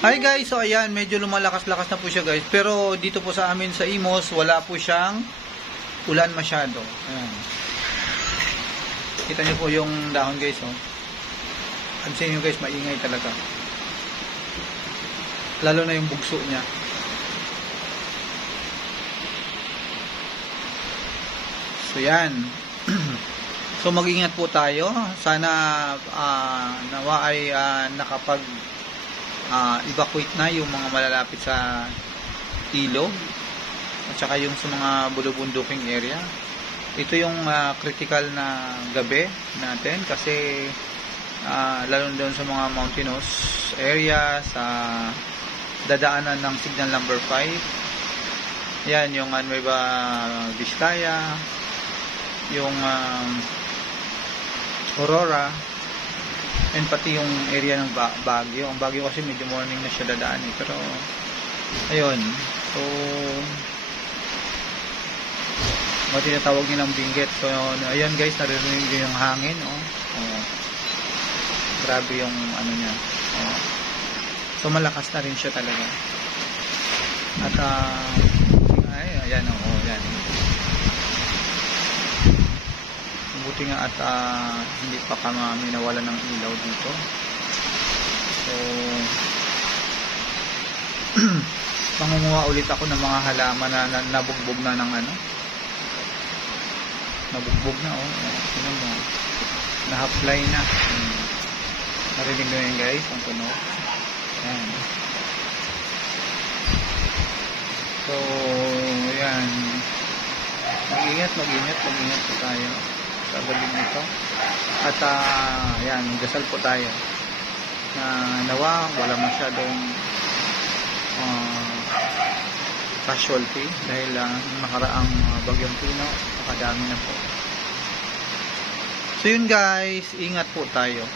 Hi guys, so ayan, medyo lumalakas-lakas na po siya guys. Pero dito po sa amin sa Imos, wala po siyang ulan masyado. Ayan. Kita niyo po yung dahon guys, oh. Pansin niyo guys, maingay talaga. Lalo na yung bugso niya. So yan. So mag-ingat po tayo. Sana nawa ay nakapag evacuate na yung mga malalapit sa ilog at saka yung sa mga bulubunduking area. Ito yung critical na gabi natin kasi lalo doon sa mga mountainous area, sa dadaanan ng signal number 5. Yan yung Nueva Vizcaya, yung Aurora, and pati yung area ng Baguio. Ang Baguio kasi medyo morning na siya dadaan eh. Pero ayun, so mga tinatawag nilang Benguet. So ayun guys, naririnig nyo yung hangin, oh. Grabe yung ano niya, oh. So malakas na rin siya talaga. At ayan, oh, ayan. Buti nga at hindi pa kami nawalan ng ilaw dito. So mangunguha ulit ako ng mga halaman na nabugbog na ng ano. Nabugbog na, oh. Sino mo? Na-apply na. Narinig nyo yun guys, ang tunog. Ayan. So ayan. Mag-ingat po tayo sa galing nito. At ayan, dasal po tayo na nawa wala masyadong casualty dahil nakaraang bagyong Pino, nakadami na po. So yun guys, ingat po tayo.